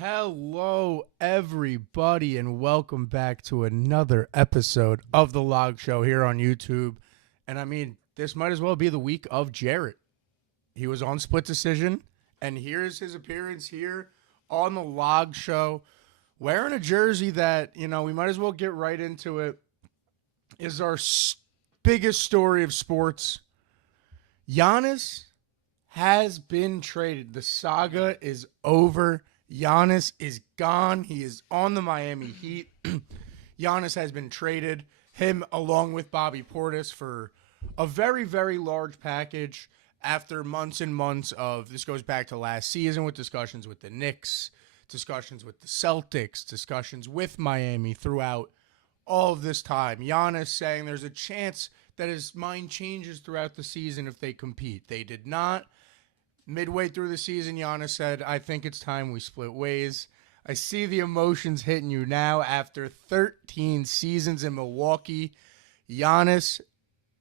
Hello, everybody, and welcome back to another episode of The Log Show here on YouTube. And I mean, this might as well be the week of Jarrett. He was on Split Decision, and here's his appearance here on The Log Show, wearing a jersey that, we might as well get right into it, is our biggest story of sports. Giannis has been traded. The saga is over. Giannis is gone. He is on the Miami Heat. Giannis has been traded. Him along with Bobby Portis for a very, very large package after months and months of, this goes back to last season with discussions with the Knicks, discussions with the Celtics, discussions with Miami throughout all of this time. Giannis saying there's a chance that his mind changes throughout the season if they compete. They did not. Midway through the season, Giannis said, I think it's time we split ways. I see the emotions hitting you now after 13 seasons in Milwaukee. The Giannis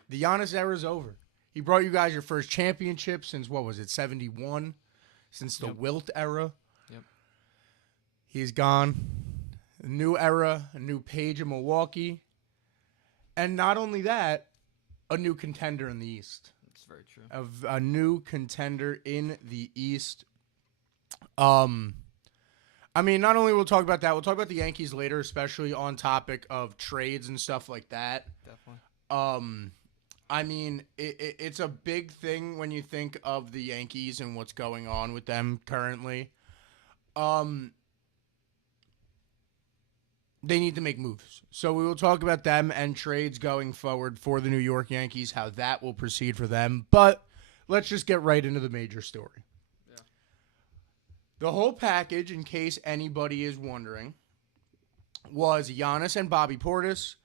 era is over. He brought you guys your first championship since, 71? Since the Wilt era. Yep. He's gone. A new era, a new page in Milwaukee. And not only that, a new contender in the East. Very true. Of a new contender in the East. I mean, not only we'll talk about that, we'll talk about the Yankees later, especially on topic of trades and stuff like that. Definitely. I mean, it's a big thing when you think of the Yankees and what's going on with them currently. They need to make moves. So we will talk about them and trades going forward for the New York Yankees, how that will proceed for them. But let's just get right into the major story. Yeah. The whole package, in case anybody is wondering, was Giannis and Bobby Portis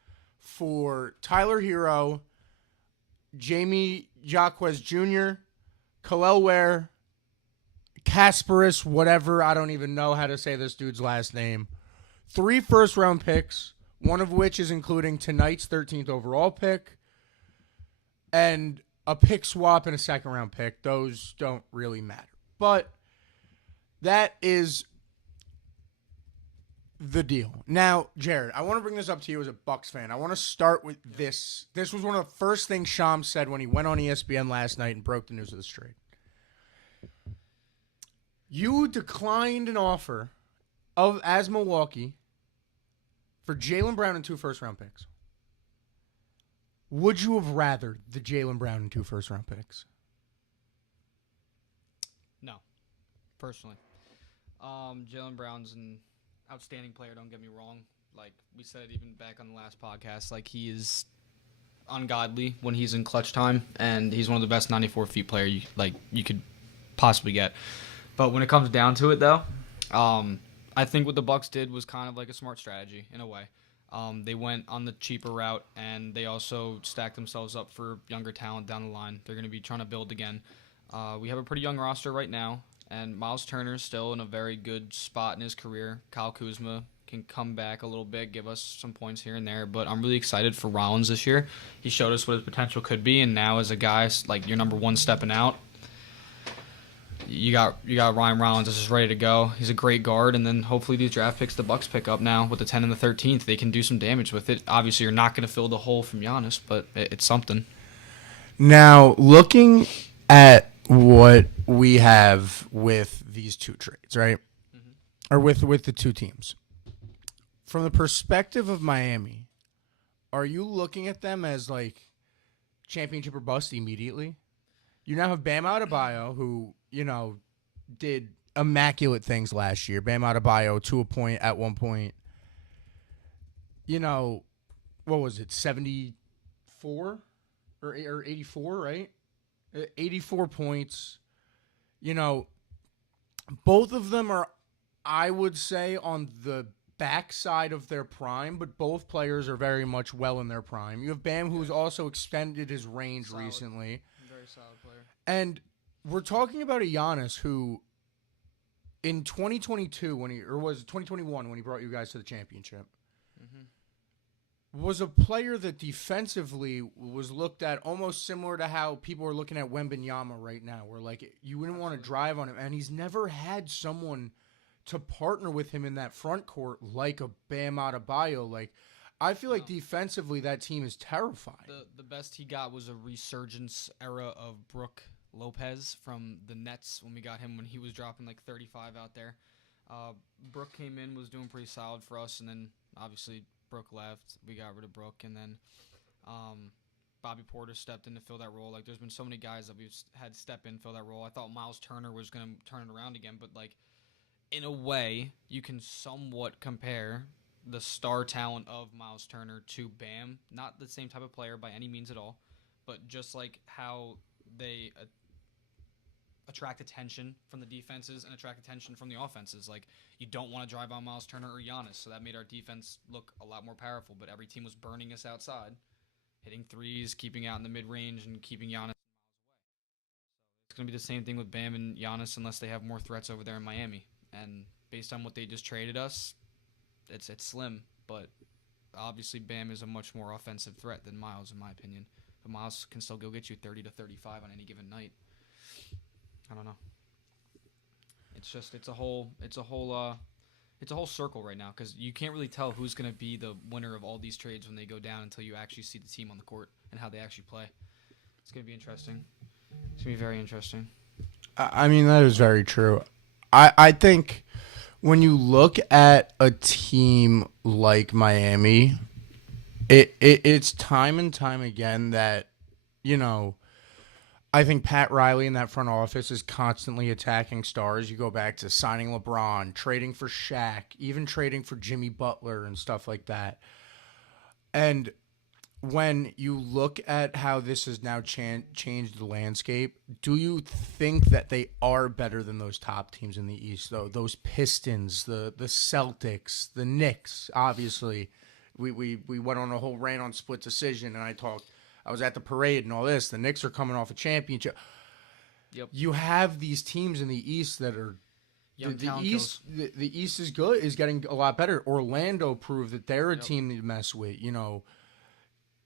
for Tyler Hero, Jamie Jaquez Jr., Khalil Ware, Kasparis, whatever, I don't even know how to say this dude's last name. 3 first-round picks, one of which is including tonight's 13th overall pick, and a pick swap and a second-round pick. Those don't really matter. But that is the deal. Now, Jared, I want to bring this up to you as a Bucks fan. I want to start with this. This was one of the first things Shams said when he went on ESPN last night and broke the news of this trade. You declined an offer as Milwaukee for Jaylen Brown and 2 first-round picks. Would you have rather the Jaylen Brown and 2 first-round picks? No, personally. Jaylen Brown's an outstanding player, don't get me wrong. Like we said even back on the last podcast, like he is ungodly when he's in clutch time, and he's one of the best 94 feet player you could possibly get. But when it comes down to it, though, I think what the Bucks did was kind of like a smart strategy in a way. They went on the cheaper route, and they also stacked themselves up for younger talent down the line. They're going to be trying to build again. We have a pretty young roster right now, and Miles Turner's still in a very good spot in his career. Kyle Kuzma can come back a little bit, give us some points here and there, but I'm really excited for Rollins this year. He showed us what his potential could be, and now as a guy, like your number one stepping out, you got Ryan Rollins that's just ready to go. He's a great guard, and then hopefully these draft picks the Bucks pick up now with the 10 and the 13th, they can do some damage with it. Obviously, you're not going to fill the hole from Giannis, but it's something. Now, looking at what we have with these 2 trades, right? Mm-hmm. Or with the 2 teams. From the perspective of Miami, are you looking at them as like championship or bust immediately? You now have Bam Adebayo, who did immaculate things last year. Bam Adebayo to a point at one point. What was it, 74 or 84, right? 84 points. Both of them are, I would say, on the backside of their prime, but both players are very much well in their prime. You have Bam, who's also extended his range recently. Very solid player. And we're talking about a Giannis who, in 2022, 2021 when he brought you guys to the championship, was a player that defensively was looked at almost similar to how people are looking at Wembanyama right now, where like you wouldn't want to drive on him, and he's never had someone to partner with him in that front court like a Bam Adebayo. Like, I feel like defensively that team is terrifying. The best he got was a resurgence era of Brook Lopez from the Nets when we got him when he was dropping like 35 out there. Brook came in, was doing pretty solid for us, and then obviously Brook left. We got rid of Brook, and then Bobby Porter stepped in to fill that role. Like, there's been so many guys that we've had step in, fill that role. I thought Miles Turner was going to turn it around again, but like, in a way, you can somewhat compare the star talent of Miles Turner to Bam. Not the same type of player by any means at all, but just like how they attract attention from the defenses and attract attention from the offenses. Like, you don't want to drive on Miles Turner or Giannis, so that made our defense look a lot more powerful, but every team was burning us outside, hitting threes, keeping out in the mid-range, and keeping Giannis. It's going to be the same thing with Bam and Giannis unless they have more threats over there in Miami. And based on what they just traded us, it's slim. But obviously Bam is a much more offensive threat than Miles, in my opinion. But Miles can still go get you 30 to 35 on any given night. I don't know. It's a whole circle right now because you can't really tell who's going to be the winner of all these trades when they go down until you actually see the team on the court and how they actually play. It's going to be interesting. It's going to be very interesting. I mean, that is very true. I think when you look at a team like Miami, it's time and time again that, you know, I think Pat Riley in that front office is constantly attacking stars. You go back to signing LeBron, trading for Shaq, even trading for Jimmy Butler and stuff like that. And when you look at how this has now changed the landscape, do you think that they are better than those top teams in the East, though? Those Pistons, the Celtics, the Knicks, obviously. We went on a whole rant on split decision, and I was at the parade and all this. The Knicks are coming off a championship. Yep. You have these teams in the East that are the East. The East is good, is getting a lot better. Orlando proved that they're a team to mess with. You know,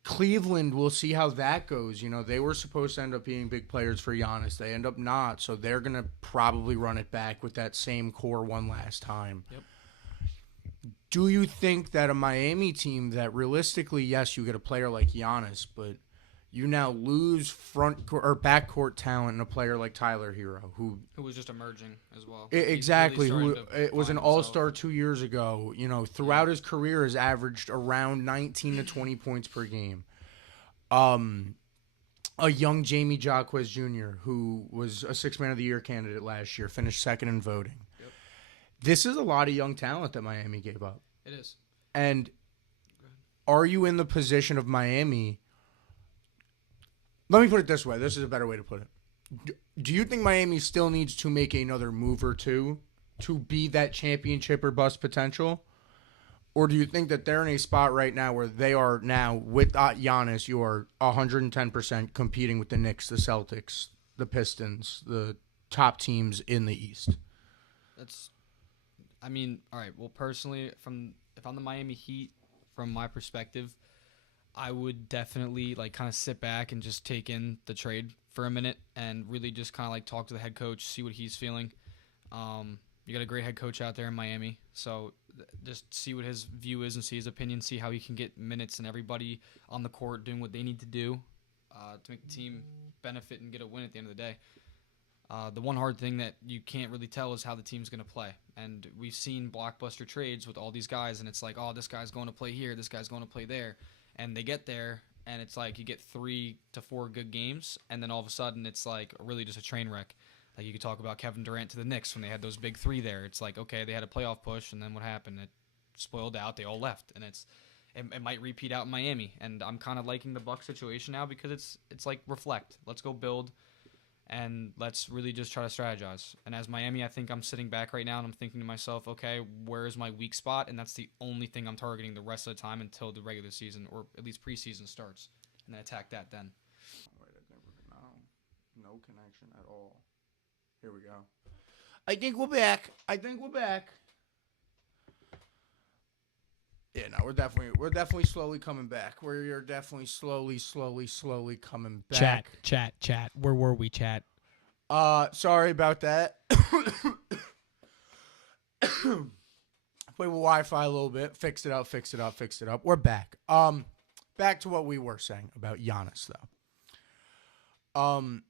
Cleveland, we'll see how that goes. You know, they were supposed to end up being big players for Giannis. They end up not, so they're gonna probably run it back with that same core one last time. Yep. Do you think that a Miami team that realistically, yes, you get a player like Giannis, but you now lose front or backcourt talent in a player like Tyler Hero, who was just emerging as well. Exactly, who was an all-star 2 years ago. You know, throughout his career has averaged around 19 to 20 points per game. A young Jamie Jaquez Jr., who was a Sixth Man of the Year candidate last year, finished second in voting. Yep. This is a lot of young talent that Miami gave up. It is. And are you in the position of Miami? Let me put it this way. This is a better way to put it. Do you think Miami still needs to make another move or two to be that championship or bust potential? Or do you think that they're in a spot right now where they are now, with Giannis, you are 110% competing with the Knicks, the Celtics, the Pistons, the top teams in the East? All right, well, personally, if I'm the Miami Heat, from my perspective, I would definitely kind of sit back and just take in the trade for a minute and really just kind of talk to the head coach, see what he's feeling. You got a great head coach out there in Miami, so just see what his view is and see his opinion, see how he can get minutes and everybody on the court doing what they need to do to make the team benefit and get a win at the end of the day. The one hard thing that you can't really tell is how the team's going to play. And we've seen blockbuster trades with all these guys, and it's like, oh, this guy's going to play here, this guy's going to play there. And they get there, and it's like you get 3 to 4 good games, and then all of a sudden it's like really just a train wreck. Like you could talk about Kevin Durant to the Knicks when they had those big 3 there. It's like, okay, they had a playoff push, and then what happened? It spoiled out. They all left, and it might repeat out in Miami. And I'm kind of liking the Bucks situation now because it's like reflect. Let's go build. And let's really just try to strategize. And as Miami, I think I'm sitting back right now and I'm thinking to myself, okay, where is my weak spot? And that's the only thing I'm targeting the rest of the time until the regular season or at least preseason starts. And then attack that then. Wait, I think no connection at all. Here we go. I think we're back. Yeah, no, we're definitely slowly coming back. We're definitely slowly coming back. Chat. Where were we, chat? Sorry about that. Played with Wi-Fi a little bit, fixed it up, fixed it up, fixed it up. We're back. Back to what we were saying about Giannis, though.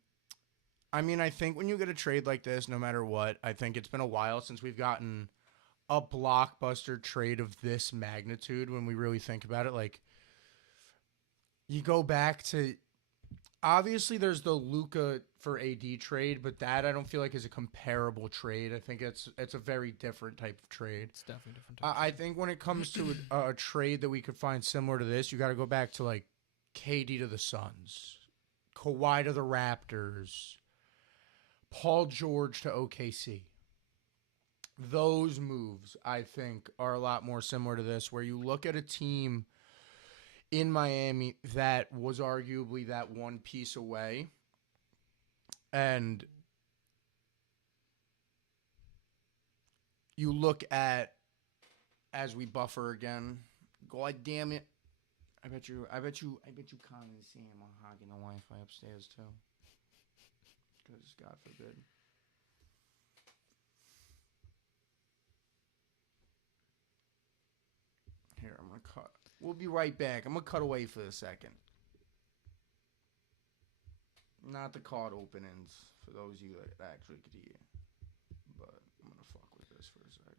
I mean, I think when you get a trade like this, no matter what, I think it's been a while since we've gotten a blockbuster trade of this magnitude. When we really think about it, like you go back to obviously there's the Luka for AD trade, but that I don't feel like is a comparable trade. I think it's a very different type of trade. It's definitely different. Type I think when it comes to a trade that we could find similar to this, you got to go back to like KD to the Suns, Kawhi to the Raptors, Paul George to OKC. Those moves, I think, are a lot more similar to this, where you look at a team in Miami that was arguably that one piece away, and you look at, as we buffer again, God damn it. I bet you Colin and Sam are hogging the Wi-Fi upstairs too. Because God forbid. Here, I'm gonna cut. We'll be right back. I'm gonna cut away for a second. Not the card openings for those of you that actually could hear. But I'm gonna fuck with this for a second.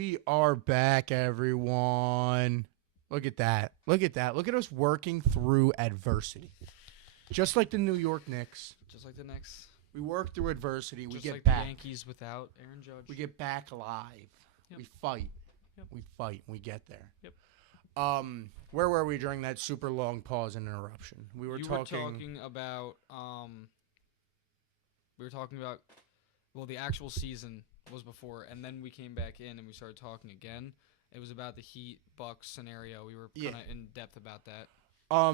We are back, everyone. Look at that. Look at that. Look at us working through adversity. Just like the New York Knicks. Just like the Knicks. We work through adversity. Just we get like back. the Yankees without Aaron Judge. We get back alive. Yep. We fight. Yep. We fight. We get there. Yep. Where were we during that super long pause and interruption? We were talking about well, the actual season was before, and then we came back in and we started talking again. It was about the Heat Bucks scenario. We were kind of in depth about that. I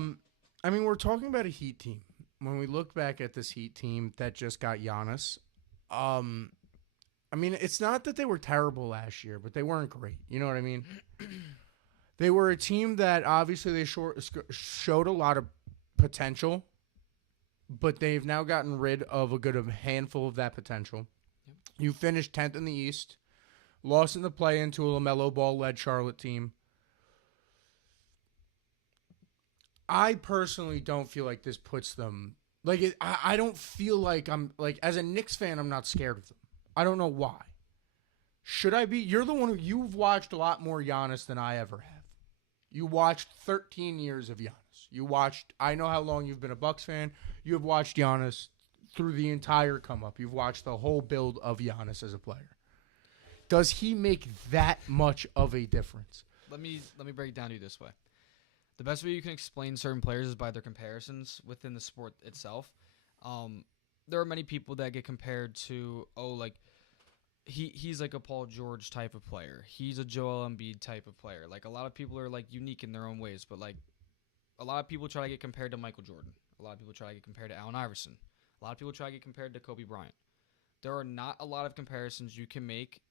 mean, we're talking about a Heat team. When we look back at this Heat team that just got Giannis, I mean, it's not that they were terrible last year, but they weren't great. You know what I mean? They were a team that obviously they showed a lot of potential, but they've now gotten rid of a good handful of that potential. Yep. You finished 10th in the East, lost in the play-in to a LaMelo Ball-led Charlotte team. I personally don't feel like this puts them like I don't feel like I'm like as a Knicks fan I'm not scared of them. I don't know why. Should I be? You're the one you've watched a lot more Giannis than I ever have. You watched 13 years of Giannis. I know how long you've been a Bucks fan. You have watched Giannis through the entire come up. You've watched the whole build of Giannis as a player. Does he make that much of a difference? Let me break it down to you this way. The best way you can explain certain players is by their comparisons within the sport itself. There are many people that get compared to, he's like a Paul George type of player. He's a Joel Embiid type of player. Like, a lot of people are, like, unique in their own ways, but, like, a lot of people try to get compared to Michael Jordan. A lot of people try to get compared to Allen Iverson. A lot of people try to get compared to Kobe Bryant. There are not a lot of comparisons you can make,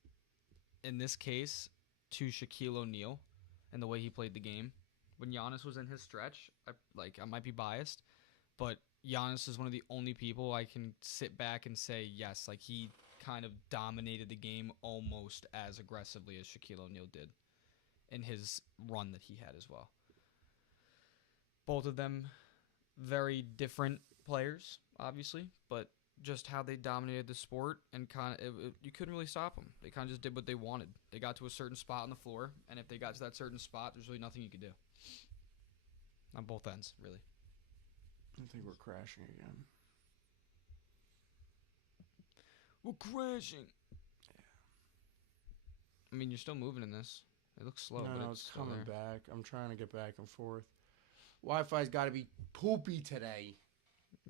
in this case, to Shaquille O'Neal and the way he played the game. When Giannis was in his stretch, I might be biased, but Giannis is one of the only people I can sit back and say, yes, like he kind of dominated the game almost as aggressively as Shaquille O'Neal did in his run that he had as well. Both of them very different players, obviously, but just how they dominated the sport and you couldn't really stop them. They kind of just did what they wanted. They got to a certain spot on the floor, and if they got to that certain spot, there's really nothing you could do. On both ends, really. I think we're crashing again. We're crashing. Yeah. I mean, you're still moving in this. It looks slow, but it's coming back. I'm trying to get back and forth. Wi-Fi's got to be poopy today.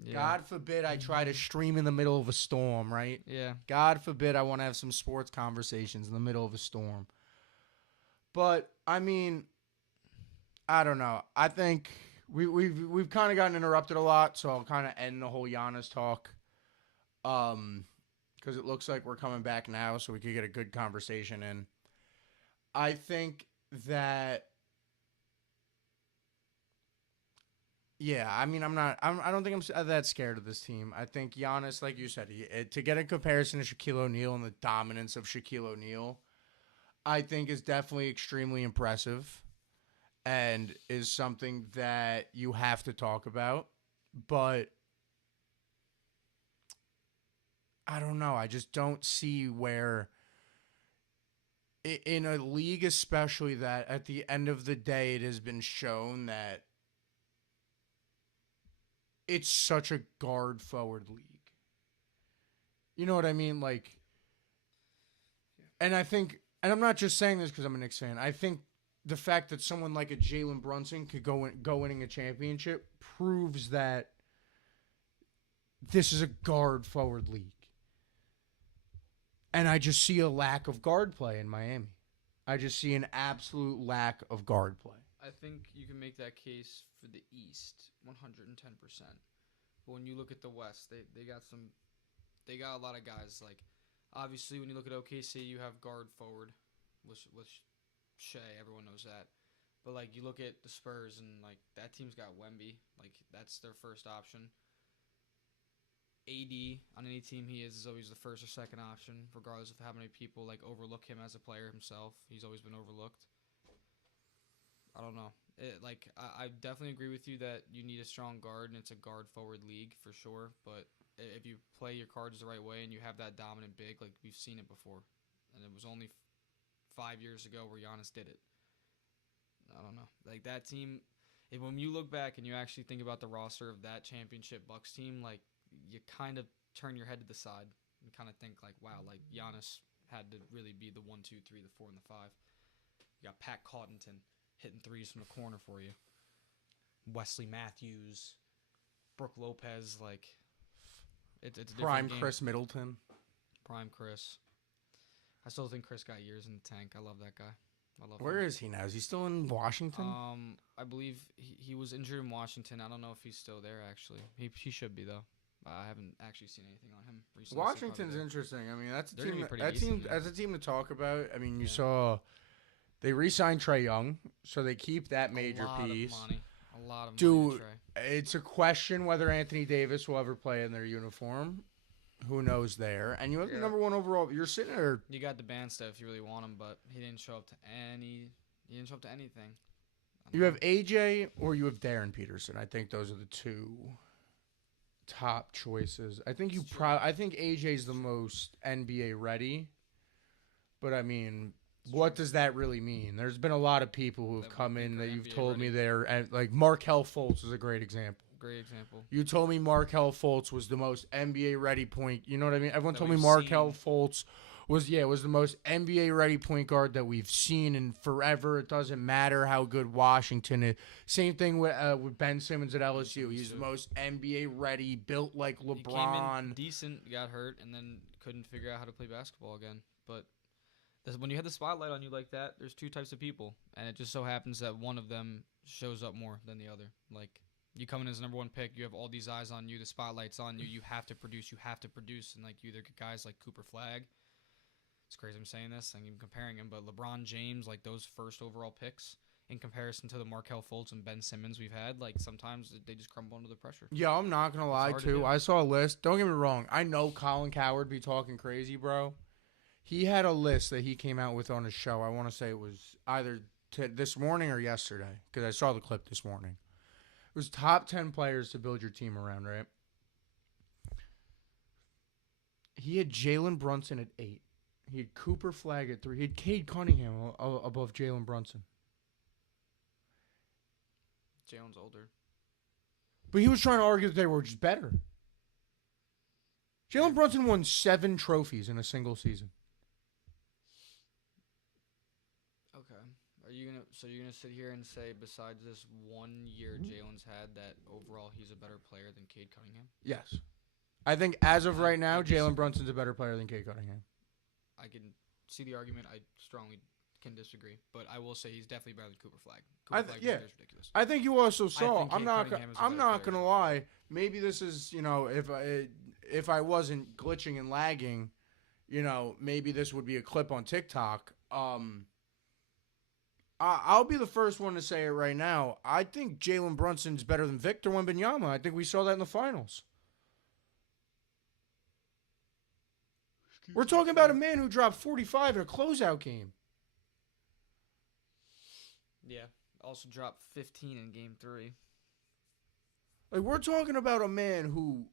Yeah. God forbid I try to stream in the middle of a storm, right? Yeah. God forbid I want to have some sports conversations in the middle of a storm. But I mean, I don't know. I think we've kind of gotten interrupted a lot, so I'll kind of end the whole Giannis talk. Because it looks like we're coming back now, so we could get a good conversation in. I think that. Yeah, I mean, I don't think I'm that scared of this team. I think Giannis, like you said, to get a comparison to Shaquille O'Neal and the dominance of Shaquille O'Neal, I think is definitely extremely impressive and is something that you have to talk about. But I don't know. I just don't see where, in a league especially that at the end of the day it has been shown that it's such a guard-forward league. You know what I mean? Like, and I think, and I'm not just saying this because I'm a Knicks fan. I think the fact that someone like a Jalen Brunson could go winning a championship proves that this is a guard-forward league. And I just see a lack of guard play in Miami. I just see an absolute lack of guard play. I think you can make that case for the East 110%. But when you look at the West, they got a lot of guys. Like, obviously, when you look at OKC, you have guard forward with Shea. Everyone knows that. But, like, you look at the Spurs, and, like, that team's got Wemby. Like, that's their first option. AD, on any team he is always the first or second option, regardless of how many people, like, overlook him as a player himself. He's always been overlooked. I don't know. I definitely agree with you that you need a strong guard, and it's a guard-forward league for sure. But if you play your cards the right way and you have that dominant big, like we've seen it before, and it was only 5 years ago where Giannis did it. I don't know. Like that team, when you look back and you actually think about the roster of that championship Bucks team, like you kind of turn your head to the side and kind of think like, wow, like Giannis had to really be the 1, 2, 3, the 4, and the 5. You got Pat Connaughton hitting threes from the corner for you. Wesley Matthews, Brooke Lopez, like it's a different Prime game. Chris Middleton. Prime Chris. I still think Chris got years in the tank. I love that guy. I love Where him. is he now? Is he still in Washington? I believe he was injured in Washington. I don't know if he's still there actually. He should be though. I haven't actually seen anything on him recently. Washington's interesting. I mean, that's a They're team. gonna be pretty That decent, team man. as a team to talk about. I mean, you Yeah. saw they re-signed Trae Young, so they keep that major a lot piece. Of money. A lot of money. Dude, to Trey. it's a question whether Anthony Davis will ever play in their uniform. Who knows there? And you have the Yeah. number 1 overall. You're sitting there. You got the band stuff if you really want him, but he didn't show up to any. He didn't show up to anything. You have AJ or you have Darren Peterson. I think those are the 2 top choices. I think It's true. I think AJ's the most NBA ready. But I mean, what does that really mean? There's been a lot of people who have That come we in think that are you've NBA told me ready. they're and like Markelle Fultz is a great example. Great example. You told me Markelle Fultz was the most NBA ready point. You know what I mean? Everyone That told me we've Markelle seen. Fultz was the most NBA ready point guard that we've seen in forever. It doesn't matter how good Washington is. Same thing with Ben Simmons at LSU. He's the most NBA ready, built like He came in LeBron. decent, got hurt, and then couldn't figure out how to play basketball again. But when you have the spotlight on you like that, there's 2 types of people, and it just so happens that one of them shows up more than the other. Like you come in as number 1 pick, you have all these eyes on you, the spotlight's on you. You have to produce, and like you either get guys like Cooper Flagg. It's crazy I'm saying this, I'm even comparing him, but LeBron James, like those first overall picks, in comparison to the Markelle Fultz and Ben Simmons we've had, like sometimes they just crumble under the pressure. Yeah, I'm not gonna lie hard to too. do. I saw a list. Don't get me wrong. I know Colin Coward be talking crazy, bro. He had a list that he came out with on his show. I want to say it was either this morning or yesterday because I saw the clip this morning. It was top 10 players to build your team around, right? He had Jalen Brunson at 8. He had Cooper Flagg at 3. He had Cade Cunningham above Jalen Brunson. Jalen's older. But he was trying to argue that they were just better. Jalen Brunson won 7 trophies in a single season. Okay. You're gonna sit here and say besides this 1 year Jalen's had that overall he's a better player than Cade Cunningham? Yes. I think as of right now, I disagree. Jalen Brunson's a better player than Cade Cunningham. I can see the argument. I strongly can disagree, but I will say he's definitely better than Cooper Flagg. Cooper Flagg yeah. is ridiculous. I think you also saw. think I'm Cade not. Cunningham is a I'm better not player gonna as well. lie. Maybe this is if I wasn't glitching and lagging, maybe this would be a clip on TikTok. I'll be the first one to say it right now. I think Jalen Brunson's better than Victor Wembanyama. I think we saw that in the finals. We're talking about a man who dropped 45 in a closeout game. Yeah. Also dropped 15 in Game 3. Like, we're talking about a man who,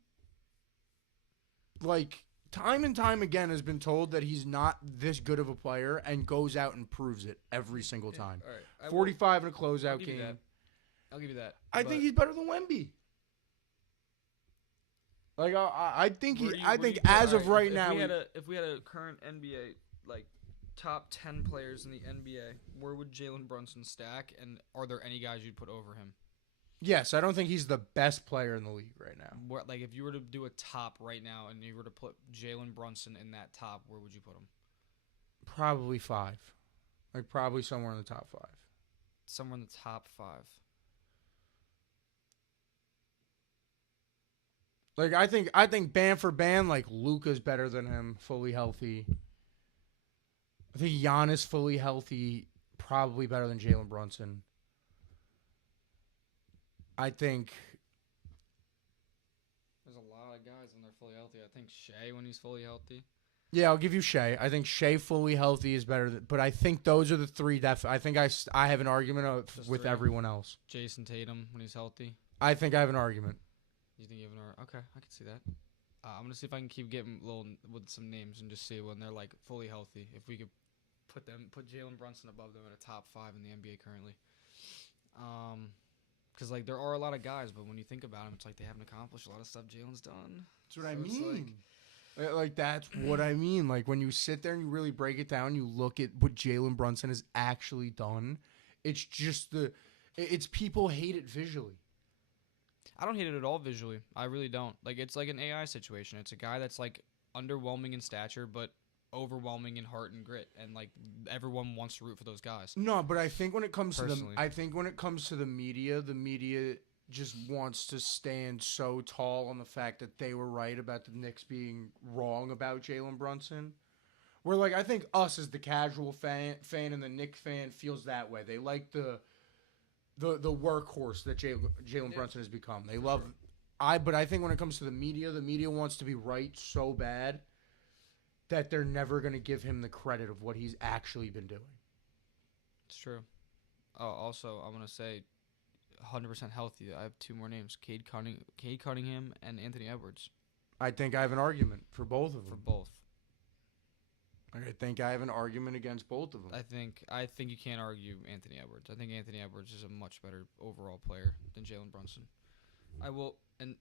like, time and time again has been told that he's not this good of a player and goes out and proves it every single time. All right. 45 in a I'll closeout give you game. that. I'll give you that. I think he's better than Wemby. Like, I think as of right now, if we had a current NBA like top 10 players in the NBA, where would Jalen Brunson stack? And are there any guys you'd put over him? yes, I don't think he's the best player in the league right now. Where, like if you were to do a top right now and you were to put Jalen Brunson in that top, where would you put him? Probably 5. Like, probably somewhere in the top 5. Somewhere in the top 5. Like, I think band for band, like, Luka's better than him, fully healthy. I think Giannis fully healthy, probably better than Jalen Brunson. I think There's a lot of guys when they're fully healthy. I think Shea when he's fully healthy. yeah, I'll give you Shea. I think Shea fully healthy is better but I think those are the 3 I think I have an argument with 3. everyone else. Jason Tatum when he's healthy. I think I have an argument. You think you have an Okay, I can see that. I'm gonna see if I can keep getting little with some names and just see when they're like fully healthy. If we could put Jalen Brunson above them in a top 5 in the NBA currently. Because like there are a lot of guys, but when you think about them, it's like they haven't accomplished a lot of stuff Jalen's done. That's what I mean. Like that's what I mean. Like when you sit there and you really break it down, you look at what Jalen Brunson has actually done. It's just it's people hate it visually. I don't hate it at all visually. I really don't. Like it's like an AI situation. It's a guy that's like underwhelming in stature, but overwhelming in heart and grit, and like everyone wants to root for those guys. No, but I think when it comes Personally. to the media just wants to stand so tall on the fact that they were right about the Knicks being wrong about Jalen Brunson. Where like I think us as the casual fan and the Knicks fan feels that way. They like the workhorse that Jalen Brunson has become. They love but I think when it comes to the media wants to be right so bad that they're never going to give him the credit of what he's actually been doing. It's true. Also, I'm going to say 100% healthy. I have 2 more names, Cade Cunningham and Anthony Edwards. I think I have an argument for both of them. For both. I think I have an argument against both of them. I think you can't argue Anthony Edwards. I think Anthony Edwards is a much better overall player than Jalen Brunson. I will, and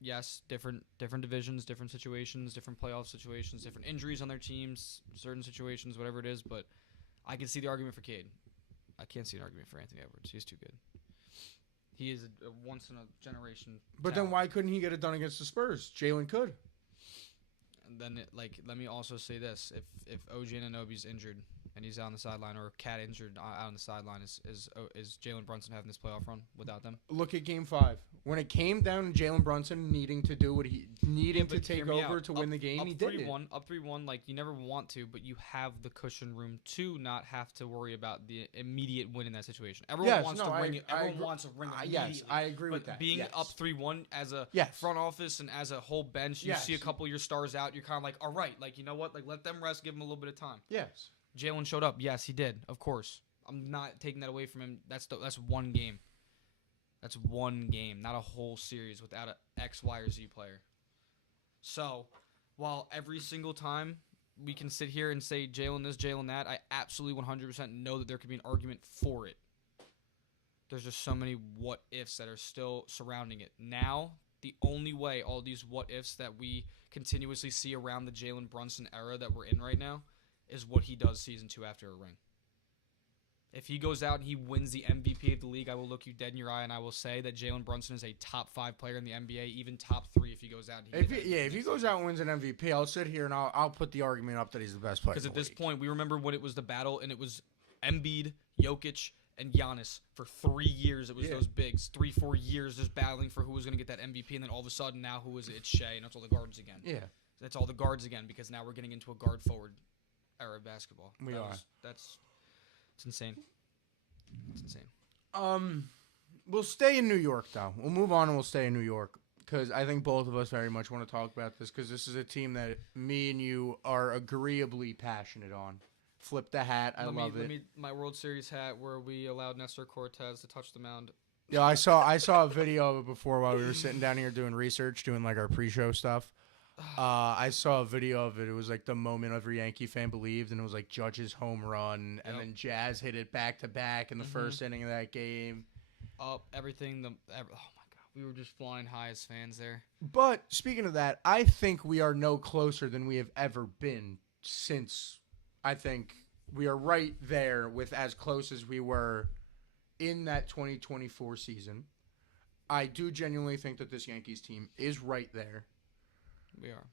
yes, different divisions, different situations, different playoff situations, different injuries on their teams, certain situations, whatever it is. But I can see the argument for Cade. I can't see an argument for Anthony Edwards. He's too good. He is a once in a generation. But then why couldn't he get it done against the Spurs? Jalen could. And then let me also say this: if OG Anunoby's injured and he's out on the sideline, or Cat injured out on the sideline, is Jalen Brunson having this playoff run without them? Look at Game 5. When it came down to Jalen Brunson needing to do what he needed to take over to win the game, he did it. Up 3-1, like you never want to, but you have the cushion room to not have to worry about the immediate win in that situation. Everyone wants to ring it. Everyone wants to ring it immediately. Yes, I agree with that. Being up 3-1 as a front office and as a whole bench, you see a couple of your stars out, you're kind of like, all right, like you know what, like let them rest, give them a little bit of time. Yes. Jalen showed up. Yes, he did. Of course, I'm not taking that away from him. That's one game. That's one game, not a whole series without an X, Y, or Z player. So, while every single time we can sit here and say Jalen this, Jalen that, I absolutely 100% know that there could be an argument for it. There's just so many what-ifs that are still surrounding it. Now, the only way all these what-ifs that we continuously see around the Jalen Brunson era that we're in right now is what he does season 2 after a ring. If he goes out and he wins the MVP of the league, I will look you dead in your eye and I will say that Jalen Brunson is a top 5 player in the NBA, even top 3 if he goes out. And if he goes out and wins an MVP, I'll sit here and I'll put the argument up that he's the best player. Because at this point, we remember when it was the battle, and it was Embiid, Jokic, and Giannis for 3 years. It was those bigs, 3-4 years just battling for who was going to get that MVP, and then all of a sudden now who is it? It's Shea, and it's all the guards again. Yeah, it's all the guards again because now we're getting into a guard forward era of basketball. It's insane. It's insane. We'll stay in New York, though. We'll move on and we'll stay in New York because I think both of us very much want to talk about this because this is a team that me and you are agreeably passionate on. Flip the hat. I love it. My World Series hat where we allowed Nestor Cortez to touch the mound. Yeah, I saw a video of it before while we were sitting down here doing research, doing like our pre-show stuff. I saw a video of it. It was like the moment every Yankee fan believed, and it was like Judge's home run, and then Jazz hit it back to back in the first inning of that game. Everything. Oh my God, we were just flying high as fans there. But speaking of that, I think we are no closer than we have ever been since. I think we are right there with as close as we were in that 2024 season. I do genuinely think that this Yankees team is right there. We are.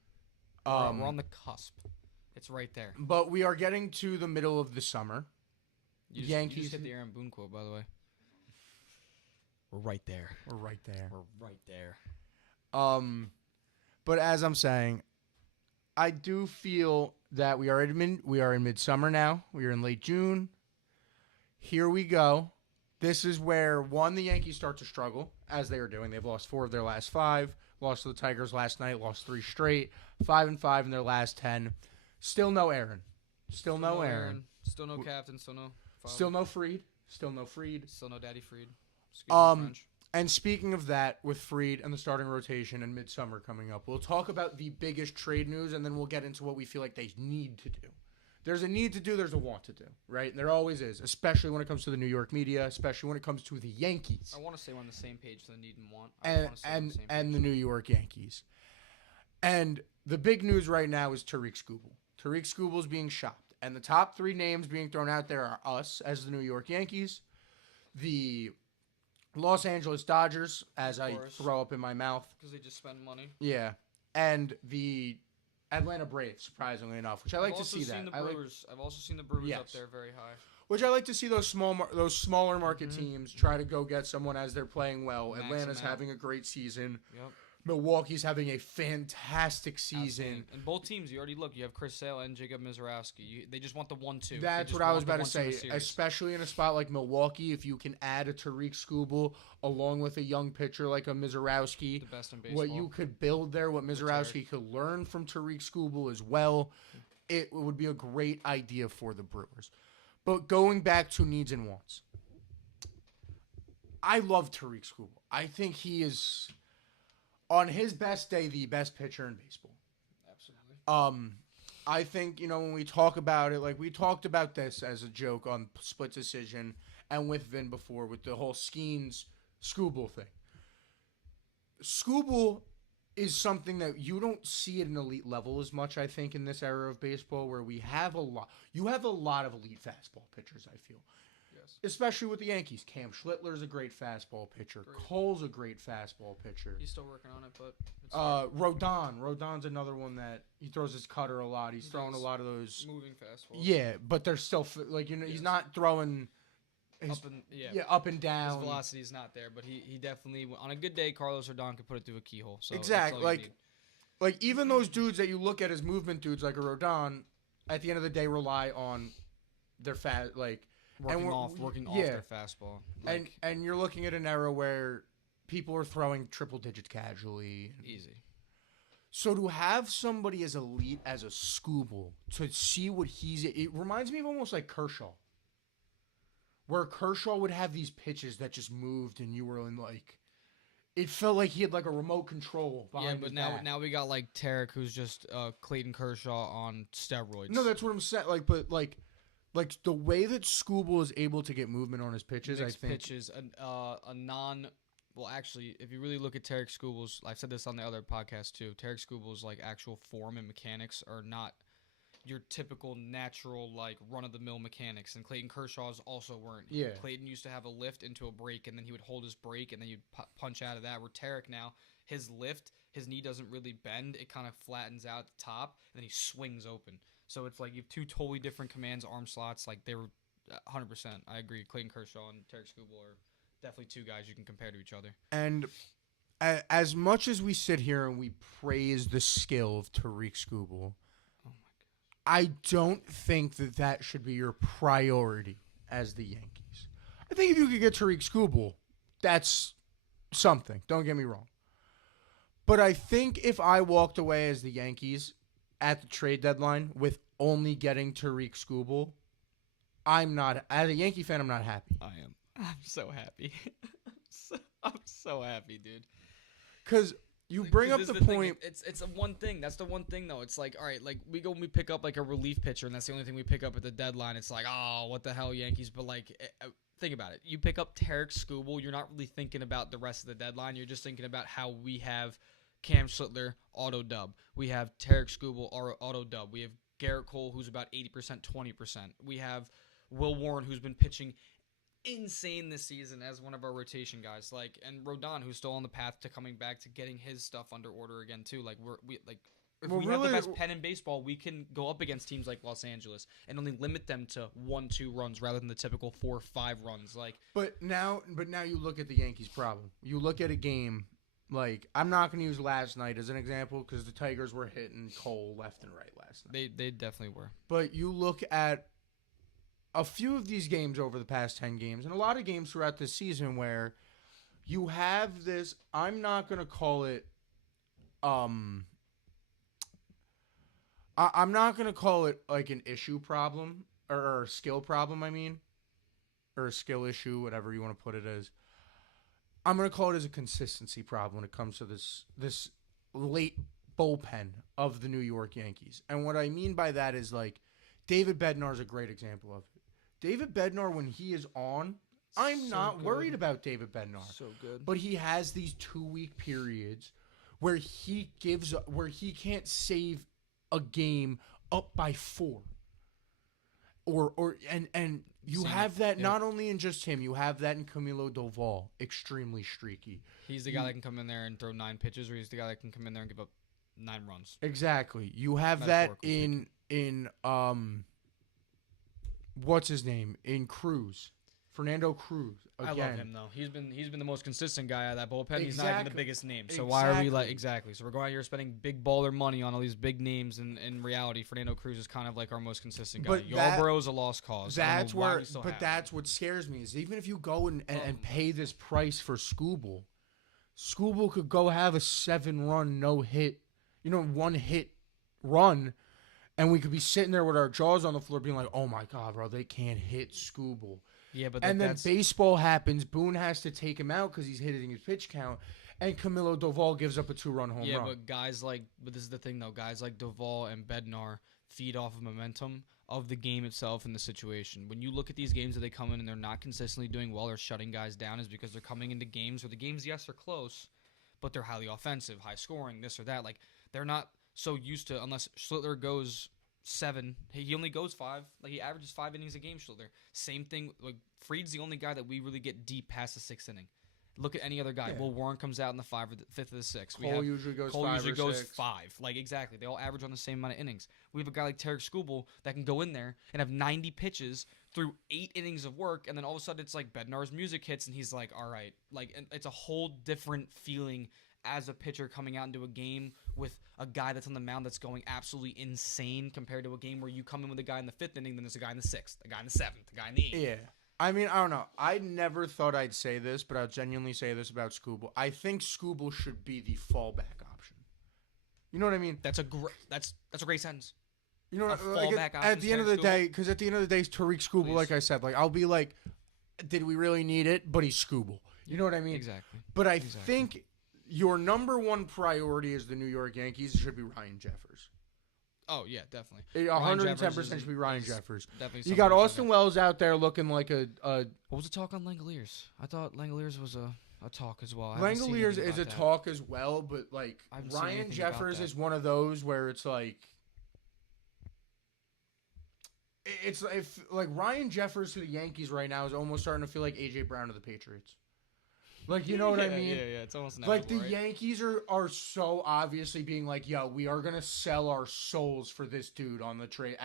We're on the cusp. It's right there. But we are getting to the middle of the summer. You just hit the Aaron Boone quote, by the way. We're right there. We're right there. We're right there. But as I'm saying, I do feel that we are in midsummer now. We are in late June. Here we go. This is where, the Yankees start to struggle, as they are doing. They've lost 4 of their last 5. Lost to the Tigers last night. Lost 3 straight. 5-5 in their last 10. Still no Aaron. Still no Aaron. Still no captain. Still no father. Still no Fried. Still no Fried. Still no Daddy Fried. Excuse me, French. And speaking of that, with Fried and the starting rotation and midsummer coming up, we'll talk about the biggest trade news, and then we'll get into what we feel like they need to do. There's a need to do, there's a want to do, right? And there always is, especially when it comes to the New York media, especially when it comes to the Yankees. I want to say we're on the same page for the need and want. And the New York Yankees. And the big news right now is Tariq Skubal. Tariq Skubal is being shopped. And the top 3 names being thrown out there are us as the New York Yankees, the Los Angeles Dodgers, as I throw up in my mouth. Because they just spend money. Yeah. And the Atlanta Braves, surprisingly enough, which I like to see that. I've also seen the Brewers up there very high. Which I like to see those smaller market teams try to go get someone as they're playing well. Atlanta's having a great season. Yep. Milwaukee's having a fantastic season. And both teams, you already look. You have Chris Sale and Jacob Mizraowski. They just want the 1-2. That's what I was about to say. Especially in a spot like Milwaukee, if you can add a Tariq Skubal along with a young pitcher like a Mizraowski, the best in baseball. what you could build there, what Mizraowski could learn from Tariq Skubal as well, it would be a great idea for the Brewers. But going back to needs and wants, I love Tariq Skubal. I think he is, on his best day, the best pitcher in baseball. Absolutely. I think, when we talk about it, like we talked about this as a joke on Split Decision and with Vin before with the whole Skeens Skubal thing. Skubal is something that you don't see at an elite level as much, I think, in this era of baseball where we have you have a lot of elite fastball pitchers, I feel. Yes. Especially with the Yankees. Cam Schlittler's a great fastball pitcher. Cole's a great fastball pitcher. He's still working on it, but Rodon's another one that he throws his cutter a lot. He's throwing a lot of those moving fastballs. Yeah, but they're still he's not throwing up and down. His velocity is not there, but he definitely, on a good day, Carlos Rodon could put it through a keyhole. So exactly, like even those dudes that you look at as movement dudes, like a Rodon, at the end of the day rely on their working off their fastball. And you're looking at an era where people are throwing triple digits casually. Easy. So to have somebody as elite as a Skubal, to see what it reminds me of almost like Kershaw. Where Kershaw would have these pitches that just moved and you were in it felt like he had like a remote control behind his back. Now we got like Tarek, who's just Clayton Kershaw on steroids. No, that's what I'm saying. Like the way that Skubal is able to get movement on his pitches, Mixed pitches, well, actually, if you really look at Tarek Skubal's, I've said this on the other podcast too, Tarek Skubal's actual form and mechanics are not your typical natural run-of-the-mill mechanics, and Clayton Kershaw's also weren't. Yeah. Clayton used to have a lift into a break, and then he would hold his break, and then you'd punch out of that. Where Tarek now, his lift, his knee doesn't really bend. It kind of flattens out at the top, and then he swings open. So it's like you have two totally different commands, arm slots. They were 100%. I agree. Clayton Kershaw and Tarek Skubal are definitely two guys you can compare to each other. And as much as we sit here and we praise the skill of Tariq Skubal, I don't think that should be your priority as the Yankees. I think if you could get Tariq Skubal, that's something. Don't get me wrong. But I think if I walked away as the Yankees at the trade deadline with only getting Tariq Skubal, as a Yankee fan, I'm not happy. I am. I'm so happy. I'm so happy, dude. Because you bring up the point. It's a one thing. That's the one thing, though. It's all right, we go and we pick up a relief pitcher, and that's the only thing we pick up at the deadline. It's oh, what the hell, Yankees? But think about it. You pick up Tarek Skubal, you're not really thinking about the rest of the deadline. You're just thinking about how we have Cam Schlittler auto dub. We have Tarek Skubal auto dub. We have Garrett Cole, who's about 80%, 20%. We have Will Warren, who's been pitching insane this season as one of our rotation guys, and Rodon, who's still on the path to coming back to getting his stuff under order again too. If we have the best pen in baseball, we can go up against teams like Los Angeles and only limit them to 1-2 runs rather than the typical 4-5 runs. But now you look at the Yankees' problem. You look at a game I'm not going to use last night as an example because the Tigers were hitting Cole left and right last night. They definitely were. But you look at a few of these games over the past 10 games and a lot of games throughout this season where you have this, I'm not going to call it I'm not going to call it an issue problem or a skill problem, or a skill issue, whatever you want to put it as. I'm going to call it as a consistency problem when it comes to this late bullpen of the New York Yankees. And what I mean by that is David Bednar is a great example of it. David Bednar, when he is on, I'm not worried about David Bednar. So good. But he has these 2-week periods where he can't save a game up by 4. And you have that not only in just him, you have that in Camilo Doval, extremely streaky. He's the guy that can come in there and throw 9 pitches, or he's the guy that can come in there and give up 9 runs. Exactly. You have that in what's his name? In Cruz. Fernando Cruz. Again. I love him though. He's been the most consistent guy out of that bullpen. He's not even the biggest name. So why are we So we're going out here spending big baller money on all these big names, and in reality, Fernando Cruz is kind of like our most consistent guy. Yarbrough's a lost cause. That's what scares me is even if you go and pay this price for Skubal could go have a 7-run no hit, 1-hit run. And we could be sitting there with our jaws on the floor being like, oh, my God, bro, they can't hit Skubal. Yeah, but then baseball happens. Boone has to take him out because he's hitting his pitch count. And Camilo Doval gives up a 2-run home run. Yeah, but this is the thing, though. Guys like Doval and Bednar feed off of momentum of the game itself and the situation. When you look at these games that they come in and they're not consistently doing well or shutting guys down is because they're coming into games where the games, yes, are close, but they're highly offensive, high scoring, this or that. Like, they're not so used to, unless Schlittler goes 7, he only goes 5. Like, he averages 5 innings a game, Schlittler. Same thing, like, Fried's the only guy that we really get deep past the 6th inning. Look at any other guy. Yeah. Will Warren comes out in the 5th or the 6th. Cole usually goes 5. Like, exactly. They all average on the same amount of innings. We have a guy like Tarek Skubal that can go in there and have 90 pitches through 8 innings of work, and then all of a sudden it's like Bednar's music hits, and he's like, all right. Like, and it's a whole different feeling as a pitcher coming out into a game with a guy that's on the mound that's going absolutely insane compared to a game where you come in with a guy in the 5th inning, then there's a guy in the 6th, a guy in the 7th, a guy in the 8th. Yeah. I mean, I don't know. I never thought I'd say this, but I'll genuinely say this about Skubal. I think Skubal should be the fallback option. You know what I mean? That's a great sentence. You know what? Like at the end of the day, because at the end of the day, Tariq Skubal, like I said, like I'll be like, did we really need it? But he's Skubal. You know what I mean? Exactly. But I think your number one priority as the New York Yankees should be Ryan Jeffers. Oh, yeah, definitely. 110% should be Ryan Jeffers. Definitely. You got Austin Wells out there looking like a what was the talk on Langoliers? I thought Langoliers was a talk as well. Langoliers is a talk as well, but like Ryan Jeffers is one of those where it's like Ryan Jeffers to the Yankees right now is almost starting to feel like A.J. Brown to the Patriots. Like, you know what I mean? Yeah, it's almost like the Yankees are so obviously being like, yo, we are gonna sell our souls for this dude on the trade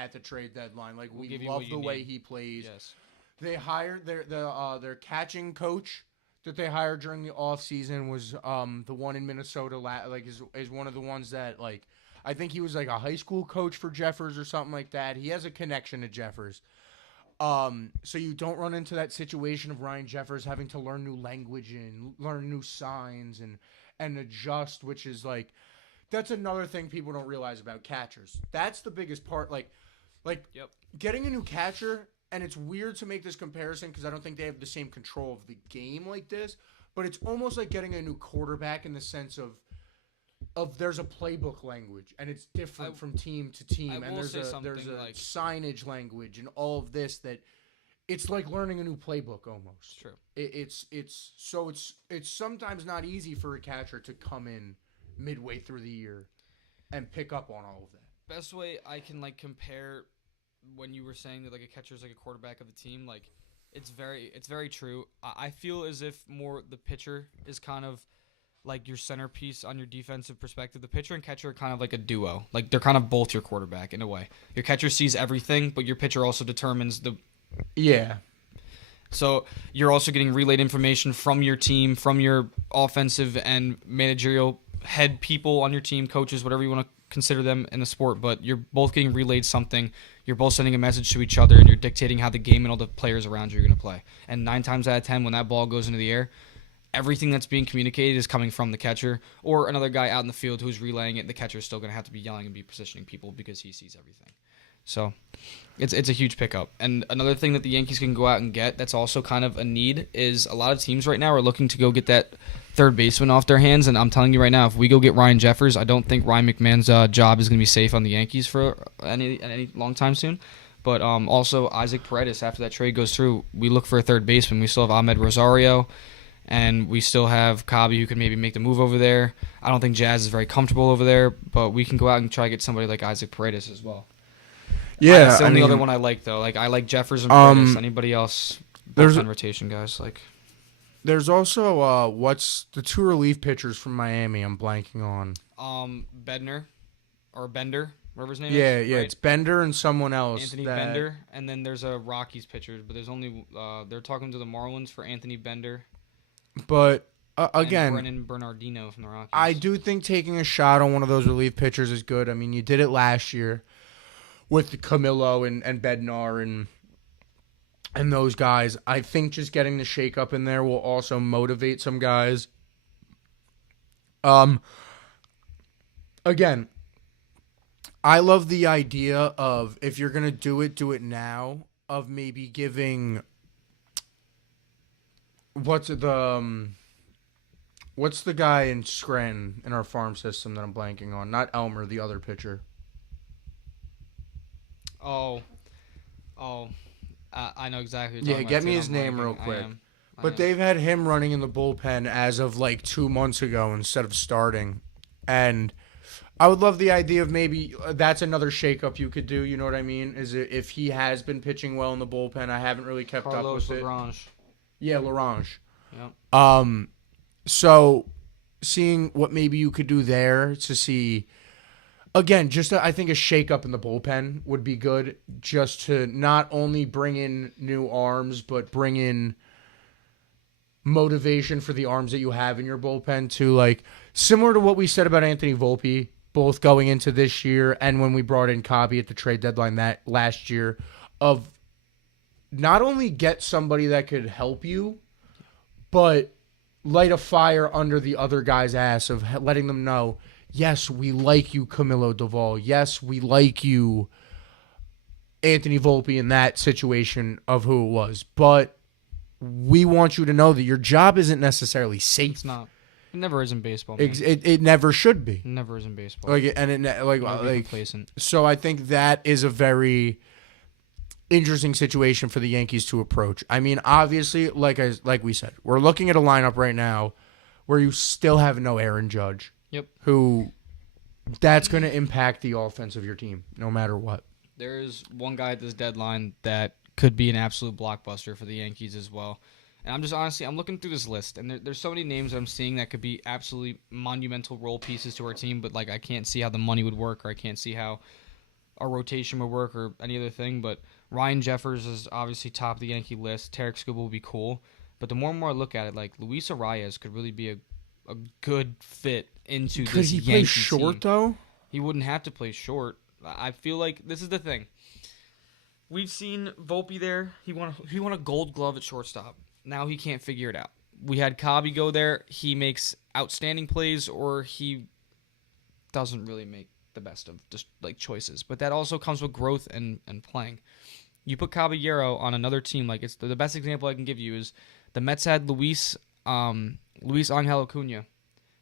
deadline. Like, we love the way he plays. Yes. They hired their catching coach that they hired during the offseason was the one in Minnesota. Like, is one of the ones that, like, I think he was like a high school coach for Jeffers or something like that. He has a connection to Jeffers. So you don't run into that situation of Ryan Jeffers having to learn new language and learn new signs and adjust, which is like, that's another thing people don't realize about catchers. That's the biggest part. Like getting a new catcher, and it's weird to make this comparison because I don't think they have the same control of the game like this, but it's almost like getting a new quarterback in the sense of there's a playbook language and it's different from team to team, and there's a like signage language and all of this that it's like learning a new playbook almost. True. It's sometimes not easy for a catcher to come in midway through the year and pick up on all of that. Best way I can like compare when you were saying that like a catcher is like a quarterback of the team, like it's very true. I feel as if more the pitcher is kind of like your centerpiece on your defensive perspective. The pitcher and catcher are kind of like a duo. Like they're kind of both your quarterback in a way. Your catcher sees everything, but your pitcher also determines the... Yeah. So you're also getting relayed information from your team, from your offensive and managerial head people on your team, coaches, whatever you want to consider them in the sport, but you're both getting relayed something. You're both sending a message to each other, and you're dictating how the game and all the players around you are going to play. And 9 times out of 10, when that ball goes into the air, everything that's being communicated is coming from the catcher or another guy out in the field who's relaying it. The catcher is still going to have to be yelling and be positioning people because he sees everything. So it's a huge pickup. And another thing that the Yankees can go out and get that's also kind of a need is a lot of teams right now are looking to go get that third baseman off their hands. And I'm telling you right now, if we go get Ryan Jeffers, I don't think Ryan McMahon's job is going to be safe on the Yankees for any long time soon. But also Isaac Paredes, after that trade goes through, we look for a third baseman. We still have Ahmed Rosario, and we still have Kabi who could maybe make the move over there. I don't think Jazz is very comfortable over there, but we can go out and try to get somebody like Isaac Paredes as well. Yeah, that's the only other one I like, though. Like, I like Jeffers and Paredes. Anybody else? There's rotation guys. Like, there's also what's the 2 relief pitchers from Miami? I'm blanking on. Bednar or Bender, whatever his name is. Yeah, right? it's Bender and someone else. Anthony Bender, and then there's a Rockies pitcher, but there's only they're talking to the Marlins for Anthony Bender. But again, and Brennan Bernardino from the Rockies. I do think taking a shot on one of those relief pitchers is good. I mean, you did it last year with Camillo and Bednar and those guys. I think just getting the shakeup in there will also motivate some guys. Again, I love the idea of, if you're going to do it now, of maybe giving what's the guy in Scranton in our farm system that I'm blanking on? Not Elmer, the other pitcher. I know exactly what you're talking about. Yeah, get me his name real quick. But they've had him running in the bullpen as of like 2 months ago instead of starting. And I would love the idea of maybe that's another shakeup you could do. You know what I mean? Is it, if he has been pitching well in the bullpen, I haven't really kept up with Lagrange. it. Yeah, Larange. Yep. So seeing what maybe you could do there to see, again, I think a shakeup in the bullpen would be good, just to not only bring in new arms, but bring in motivation for the arms that you have in your bullpen to, like, similar to what we said about Anthony Volpe, both going into this year and when we brought in Kabi at the trade deadline that last year, of not only get somebody that could help you, but light a fire under the other guy's ass of letting them know, yes, we like you, Camilo Doval. Yes, we like you, Anthony Volpe, in that situation of who it was. But we want you to know that your job isn't necessarily safe. It's not. It never is in baseball. Man. It never should be. It never is in baseball. Complacent. So I think that is a very interesting situation for the Yankees to approach. I mean, obviously, like we said, we're looking at a lineup right now where you still have no Aaron Judge. Yep. Who, that's going to impact the offense of your team no matter what. There is one guy at this deadline that could be an absolute blockbuster for the Yankees as well. And I'm just honestly, I'm looking through this list, and there's so many names I'm seeing that could be absolutely monumental role pieces to our team, but like I can't see how the money would work, or I can't see how our rotation would work, or any other thing. But Ryan Jeffers is obviously top of the Yankee list. Tarek Skubal would be cool. But the more and more I look at it, like Luis Arias could really be a good fit into this Yankee team. Could he play short, though? He wouldn't have to play short. I feel like this is the thing. We've seen Volpe there. He won a Gold Glove at shortstop. Now he can't figure it out. We had Kabi go there. He makes outstanding plays, or he doesn't really make the best of just like choices. But that also comes with growth and playing. You put Caballero on another team, like it's the best example I can give you is the Mets had Luis Angel Acuna,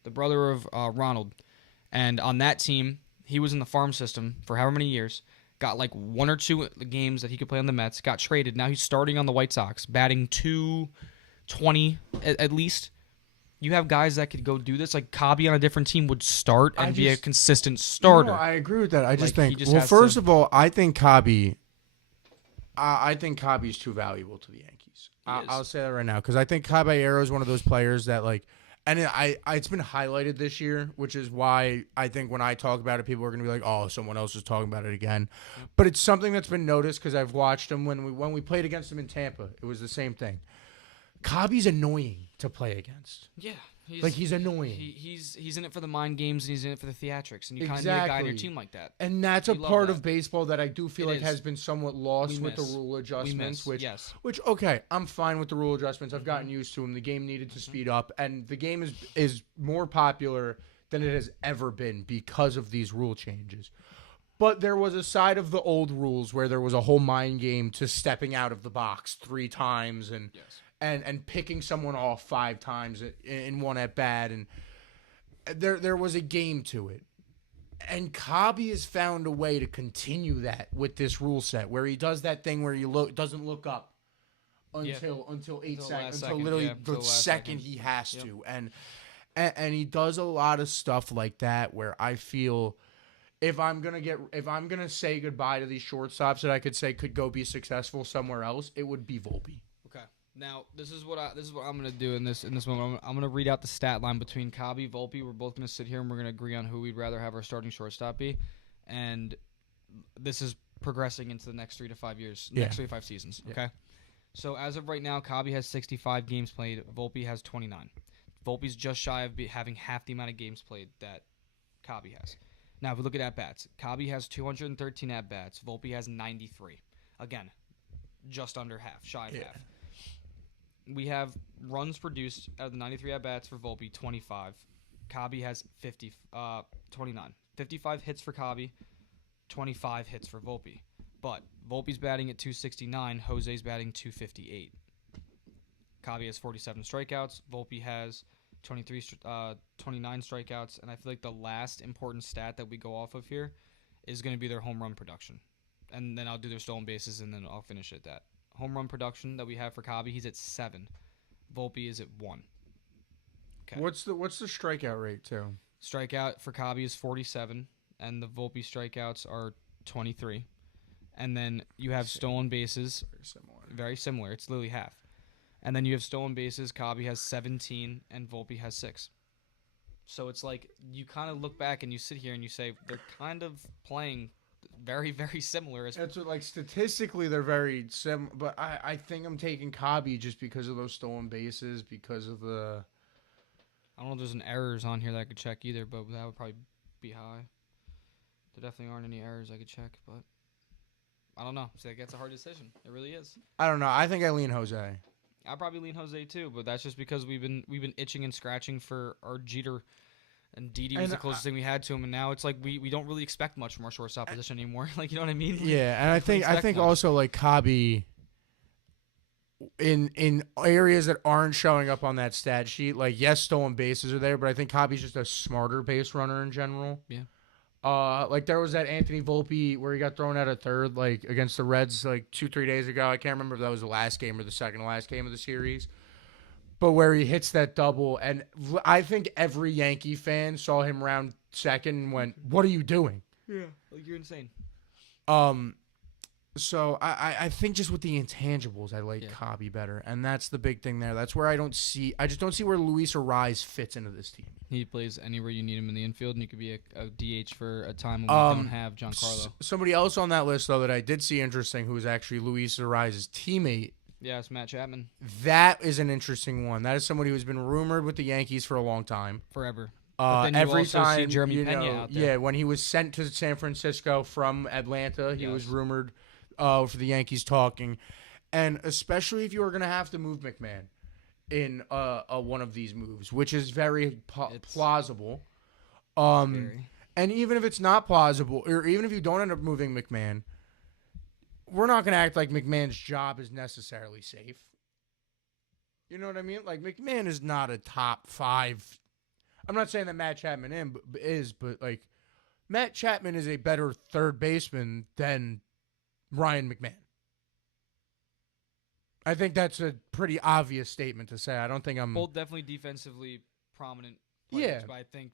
the brother of Ronald, and on that team he was in the farm system for however many years. Got like 1 or 2 games that he could play on the Mets. Got traded. Now he's starting on the White Sox, batting .220 at least. You have guys that could go do this. Like Kabi on a different team would start and be a consistent starter. I agree with that. I just Like, think. Well, first of all, I think Kabi. I think Kabi's too valuable to the Yankees. I'll say that right now because I think Caballero is one of those players that like. And it's been highlighted this year, which is why I think when I talk about it, people are going to be like, oh, someone else is talking about it again. But it's something that's been noticed because I've watched him when we played against him in Tampa. It was the same thing. Kabi's annoying to play against. Yeah. He's annoying. He's in it for the mind games and he's in it for the theatrics. And you kind of need a guy on your team like that. And that's a part of baseball that I do feel like has been somewhat lost with the rule adjustments. Which, okay, I'm fine with the rule adjustments. I've gotten used to them. The game needed to speed up. And the game is more popular than it has ever been because of these rule changes. But there was a side of the old rules where there was a whole mind game to stepping out of the box 3 times and picking someone off 5 times in one at bat, and there was a game to it. And Kabi has found a way to continue that with this rule set where he does that thing where he doesn't look up until 8 seconds, until literally the second he has to. And he does a lot of stuff like that where I feel if I'm gonna say goodbye to these shortstops that I could say could go be successful somewhere else, it would be Volpe. Okay. Now this is what I'm gonna do in this moment. I'm gonna read out the stat line between Kabi, Volpe. We're both gonna sit here and we're gonna agree on who we'd rather have our starting shortstop be, and this is progressing into the next 3 to 5 years, next 3 to 5 seasons. Okay. So as of right now, Kabi has 65 games played. Volpe has 29. Volpe's just shy of having half the amount of games played that Kabi has. Now if we look at at-bats, Kabi has 213 at-bats. Volpe has 93. Again, just under half, shy of half. We have runs produced out of the 93 at-bats for Volpe, 25. Kabi has 29. 55 hits for Kabi, 25 hits for Volpe. But Volpe's batting at 269, Jose's batting 258. Kabi has 47 strikeouts. Volpe has 29 strikeouts. And I feel like the last important stat that we go off of here is going to be their home run production. And then I'll do their stolen bases, and then I'll finish at that. Home run production that we have for Kabi, he's at 7. Volpe is at 1. Okay. What's the strikeout rate too? Strikeout for Kabi is 47, and the Volpe strikeouts are 23. And then you have stolen bases. Very similar. It's literally half. And then you have stolen bases. Kabi has 17, and Volpe has 6. So it's like you kind of look back and you sit here and you say they're kind of playing very, very similar. That's what, like, statistically they're very similar, but I think I'm taking Kabi just because of those stolen bases, because of the. I don't know if there's an errors on here that I could check either, but that would probably be high. There definitely aren't any errors I could check, but I don't know. So that's a hard decision. It really is. I don't know. I think I lean Jose. I probably lean Jose too, but that's just because we've been itching and scratching for our Jeter. And Didi was the closest thing we had to him, and now it's like we don't really expect much from our shortstop position anymore. Like, you know what I mean? Yeah, and I think also like Kabi in areas that aren't showing up on that stat sheet, like yes, stolen bases are there, but I think Kabi's just a smarter base runner in general. Yeah. Like there was that Anthony Volpe where he got thrown out at third, like against the Reds, like 2-3 days ago. I can't remember if that was the last game or the second to last game of the series. But where he hits that double, and I think every Yankee fan saw him round second and went, "What are you doing?" Yeah, like you're insane. So I think just with the intangibles, I like Kabi better, and that's the big thing there. That's where I just don't see where Luis Ariz fits into this team. He plays anywhere you need him in the infield, and he could be a DH for a time when we don't have Giancarlo. Somebody else on that list, though, that I did see interesting, who was actually Luis Ariz's teammate. Yeah, it's Matt Chapman. That is an interesting one. That is somebody who's been rumored with the Yankees for a long time. Forever. But then every also time, see Jeremy Pena out there. Yeah, when he was sent to San Francisco from Atlanta, he was rumored for the Yankees talking. And especially if you were going to have to move McMahon in one of these moves, which is very plausible. And even if it's not plausible, or even if you don't end up moving McMahon, we're not going to act like McMahon's job is necessarily safe. You know what I mean? Like, McMahon is not a top 5. I'm not saying that Matt Chapman is, but, like, Matt Chapman is a better third baseman than Ryan McMahon. I think that's a pretty obvious statement to say. I don't think I'm... Both definitely defensively prominent players, but I think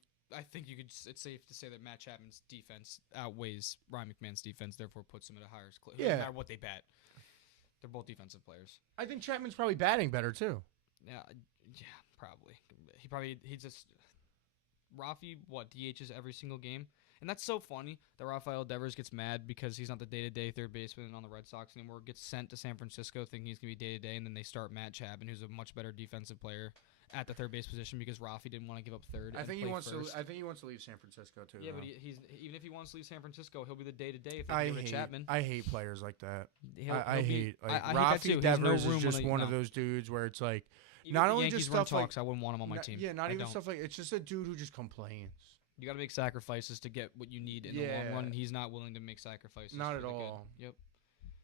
it's safe to say that Matt Chapman's defense outweighs Ryan McMahon's defense, therefore puts him at a higher clip. No matter what they bat. They're both defensive players. I think Chapman's probably batting better, too. Yeah, probably. He's just... Rafi, DHs every single game? And that's so funny that Rafael Devers gets mad because he's not the day-to-day third baseman on the Red Sox anymore, gets sent to San Francisco thinking he's going to be day-to-day, and then they start Matt Chapman, who's a much better defensive player at the third base position because Rafi didn't want to give up third. I think he wants to leave San Francisco too. Yeah, but he's even if he wants to leave San Francisco, he'll be the day-to-day if they give it to Chapman. I hate players like that. I hate Rafi Devers is just one of those dudes where it's like not only just stuff talks, I wouldn't want him on my team. Yeah, not even stuff like it's just a dude who just complains. You got to make sacrifices to get what you need in the long run. He's not willing to make sacrifices. Not at all. Yep.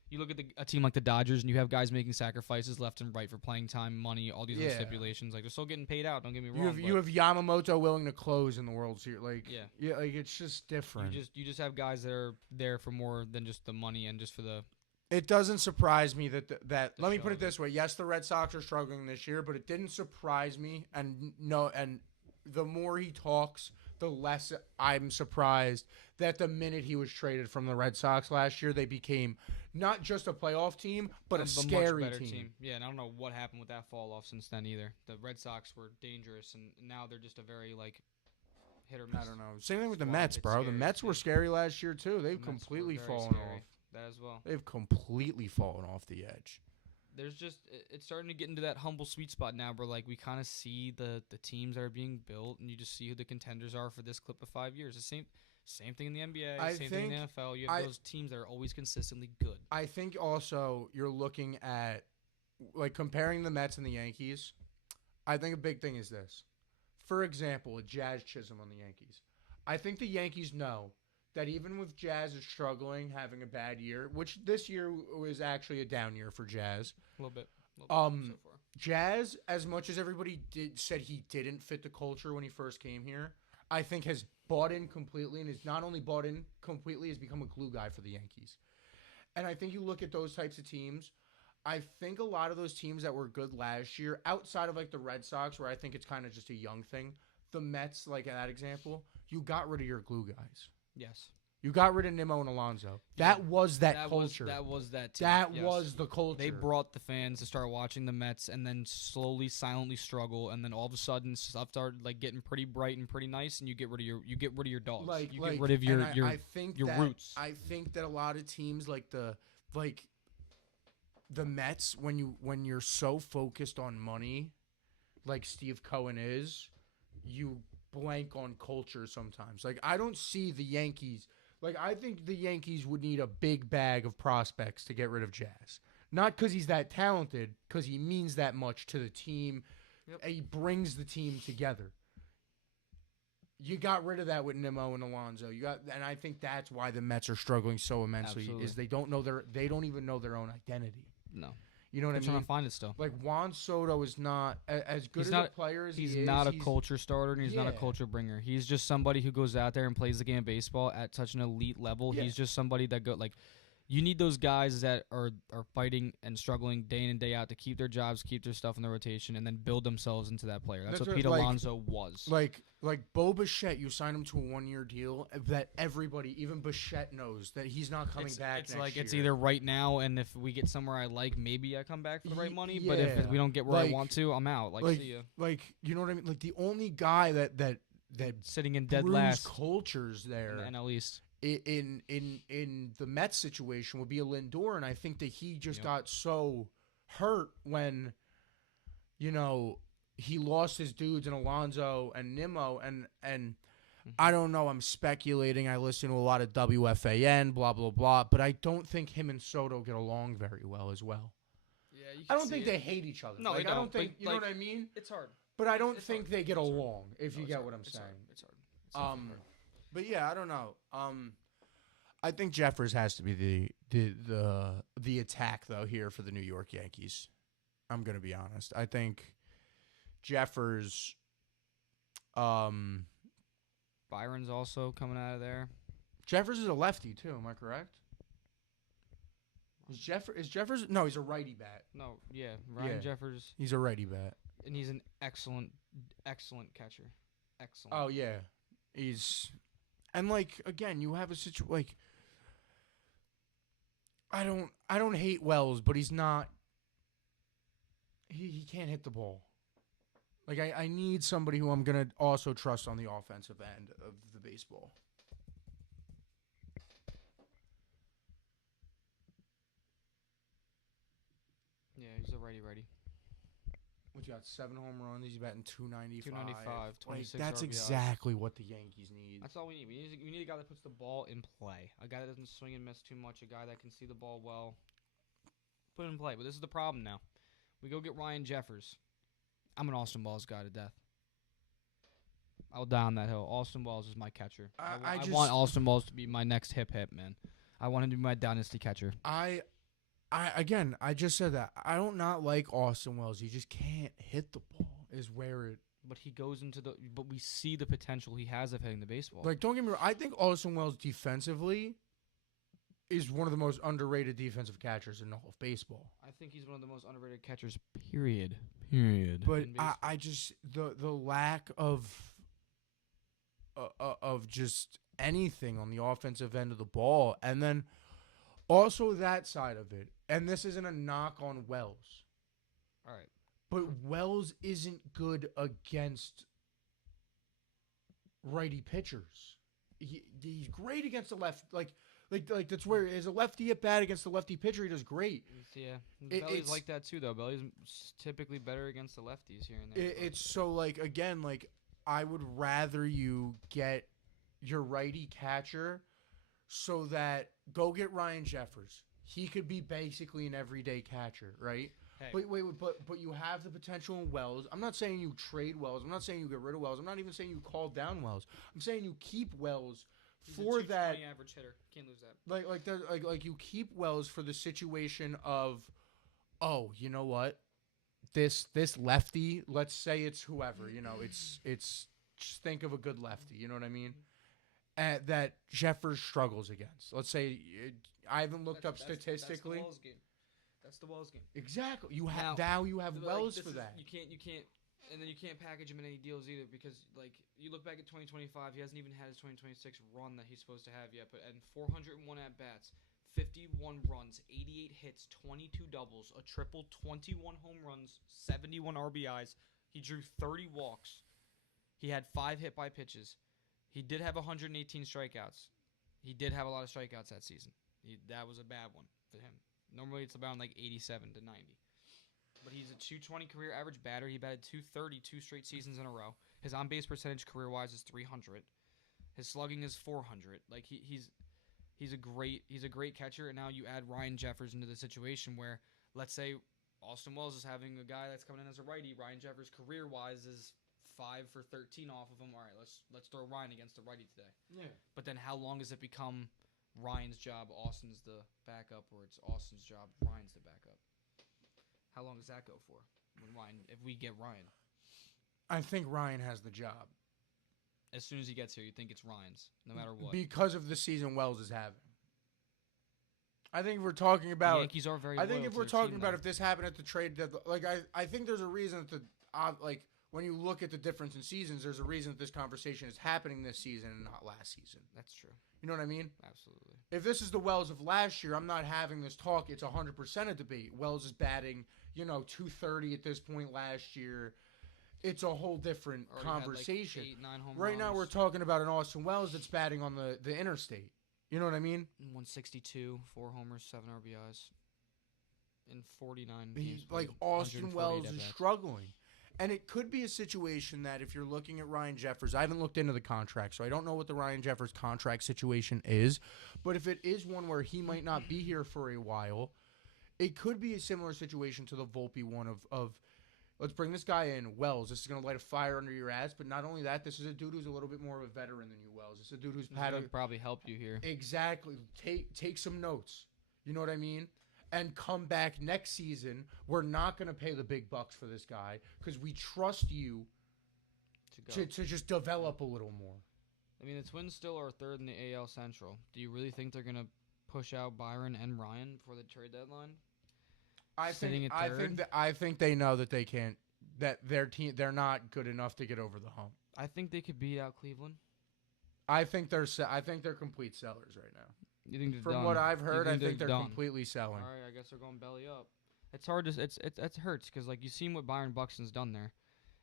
You look at a team like the Dodgers, and you have guys making sacrifices left and right for playing time, money, all these other stipulations. Like, they're still getting paid out. Don't get me wrong. You have Yamamoto willing to close in the World Series. Like, like it's just different. You just have guys that are there for more than just the money and just for the. It doesn't surprise me that let me put it this way. Yes, the Red Sox are struggling this year, but it didn't surprise me. And the more he talks, the less I'm surprised that the minute he was traded from the Red Sox last year, they became not just a playoff team, but a scary much better team. Yeah, and I don't know what happened with that fall off since then either. The Red Sox were dangerous, and now they're just a very hit or miss. I don't know. Same thing with the Mets, bro. The Mets were scary last year too. They've completely fallen off. That as well. They've completely fallen off the edge. There's just it's starting to get into that humble sweet spot now where we kind of see the teams that are being built, and you just see who the contenders are for this clip of 5 years. The same thing in the NBA, same thing in the NFL. You have those teams that are always consistently good. I think also you're looking at comparing the Mets and the Yankees. I think a big thing is this. For example, a Jazz Chisholm on the Yankees. I think the Yankees know that even with Jazz is struggling, having a bad year, which this year was actually a down year for Jazz. A little bit so far. Jazz, as much as everybody said he didn't fit the culture when he first came here, I think has bought in completely, and is not only bought in completely, has become a glue guy for the Yankees. And I think you look at those types of teams, I think a lot of those teams that were good last year, outside of the Red Sox, where I think it's kind of just a young thing, the Mets, that example, you got rid of your glue guys. Yes. You got rid of Nimmo and Alonso. That was that culture. That was that team. That was the culture. They brought the fans to start watching the Mets, and then slowly, silently struggle, and then all of a sudden stuff started getting pretty bright and pretty nice, and you get rid of your dogs. You get rid of your roots. I think that a lot of teams the Mets, when you're so focused on money, like Steve Cohen is, you blank on culture sometimes. I don't see the Yankees. I think the Yankees would need a big bag of prospects to get rid of Jazz. Not because he's that talented, because he means that much to the team. Yep. He brings the team together. You got rid of that with Nimmo and Alonso. And I think that's why the Mets are struggling so immensely. Absolutely. Is they don't even know their own identity. No. You know what I mean? They're trying to find it still. Juan Soto is not as good a player as he is. He's not a culture starter, and he's not a culture bringer. He's just somebody who goes out there and plays the game of baseball at such an elite level. Yeah. He's just somebody that you need those guys that are fighting and struggling day in and day out to keep their jobs, keep their stuff in the rotation, and then build themselves into that player. That's what Pete Alonso was. Bo Bichette, you signed him to a 1-year deal that everybody, even Bichette, knows that he's not coming back next year. It's either right now, and if we get somewhere I like, maybe I come back for the right money. Yeah. But if we don't get where I want to, I'm out. See ya. You know what I mean? The only guy that sitting in dead last cultures there in the NL East. In the Mets situation would be a Lindor, and I think that he just got so hurt when, he lost his dudes in Alonso and Nimmo, and I don't know, I'm speculating. I listen to a lot of WFAN, blah, blah, blah, but I don't think him and Soto get along very well as well. Yeah, I don't think they hate each other. No, they don't. I don't think, you know what I mean? It's hard. But I don't think they get along, if you get what I'm saying. It's hard. But yeah, I don't know. I think Jeffers has to be the attack though here for the New York Yankees. I'm gonna be honest. I think Jeffers. Byron's also coming out of there. Jeffers is a lefty too. Am I correct? Is Jeffers? No, he's a righty bat. No, yeah, Ryan Jeffers. He's a righty bat, and he's an excellent catcher. Excellent. Oh yeah, he's. And again, you have a situation I don't hate Wells, but he's not. He can't hit the ball. I need somebody who I'm gonna also trust on the offensive end of the baseball. Yeah, he's a righty. What you got? 7 home runs. He's batting 295. 26 that's RBI. exactly what the Yankees need. That's all we need. We need a guy that puts the ball in play. A guy that doesn't swing and miss too much. A guy that can see the ball well. Put it in play. But this is the problem now. We go get Ryan Jeffers. I'm an Austin Wells guy to death. I'll die on that hill. Austin Wells is my catcher. I want Austin Wells to be my next hip, man. I want him to be my dynasty catcher. I just said that. I don't not like Austin Wells. He just can't hit the ball. Is where it But he goes into the. But we see the potential he has of hitting the baseball. like. Don't get me wrong. I think Austin Wells defensively is one of the most underrated defensive catchers in all of baseball. I think he's one of the most underrated catchers. Period. Period. But in baseball. I just the lack of just anything on the offensive end of the ball, and then also that side of it. And this isn't a knock on Wells, All right. but Wells isn't good against righty pitchers. He's great against the left, like that's where as a lefty at bat against the lefty pitcher, he does great. Yeah. It's Belly's like that too, though. Belly's typically better against the lefties here and there. It's so like again, like I would rather you get your righty catcher so that go get Ryan Jeffers. He could be basically an everyday catcher, right? Hey. But you have the potential in Wells. I'm not saying you trade Wells. I'm not saying you get rid of Wells. I'm not even saying you call down Wells. I'm saying you keep Wells He's for a 220 that. average hitter. Can't lose that. Like you keep Wells for the situation of, oh, you know what? This lefty, let's say it's whoever, it's just think of a good lefty, you know what I mean? That Jeffers struggles against. Let's say I haven't looked up statistically. That's the Wells game. Exactly. You have like, Wells for that. You can't, and then you can't package him in any deals either because like you look back at 2025, he hasn't even had his 2026 run that he's supposed to have yet. But and 401 at bats, 51 runs, 88 hits, 22 doubles, a triple, 21 home runs, 71 RBIs. He drew 30 walks. He had 5 hit by pitches. He did have 118 strikeouts. He did have a lot of strikeouts that season. That was a bad one for him. Normally it's about like 87 to 90. But he's a 220 career average batter. He batted 230 2 straight seasons in a row. His on-base percentage career-wise is 300. His slugging is 400. Like he's a great catcher. And now you add Ryan Jeffers into the situation where, let's say, Austin Wells is having a guy that's coming in as a righty. Ryan Jeffers career-wise is 5 for 13 off of him. All right, let's throw Ryan against the righty today. Yeah. But then how long does it become Ryan's job, Austin's the backup, or it's Austin's job, Ryan's the backup? How long does that go for? If we get Ryan, I think Ryan has the job. As soon as he gets here, you think it's Ryan's, no matter what. Because of the season Wells is having. I think if we're talking about the Yankees are very. I think if we're talking about though. if this happened at the trade deadline, like I think there's a reason that like when you look at the difference in seasons, there's a reason that this conversation is happening this season and not last season. That's true. You know what I mean? Absolutely. If this is the Wells of last year, I'm not having this talk. It's 100% a debate. Wells is batting, 230 at this point last year. It's a whole different conversation. Had like 8, 9 home right runs. now, we're talking about an Austin Wells that's batting on the interstate. You know what I mean? 162, 4 homers, 7 RBIs in 49 He's games. like played, Austin Wells is at-bats. struggling. And it could be a situation that if you're looking at Ryan Jeffers, I haven't looked into the contract, so I don't know what the Ryan Jeffers contract situation is. But if it is one where he might not be here for a while, it could be a similar situation to the Volpe one of let's bring this guy in, Wells. This is going to light a fire under your ass. But not only that, this is a dude who's a little bit more of a veteran than you, Wells. It's a dude who's had probably help you here. Exactly. Take some notes. You know what I mean? And come back next season. We're not going to pay the big bucks for this guy because we trust you to just develop a little more. I mean, the Twins still are third in the AL Central. Do you really think they're going to push out Byron and Ryan before the trade deadline? I think they know that they can't. That their team, they're not good enough to get over the hump. I think they could beat out Cleveland. I think they're complete sellers right now. You think they're From done? what I've heard, I think they're done? completely selling. All right, I guess they're going belly up. It's hard to it hurts because like you seen what Byron Buxton's done there,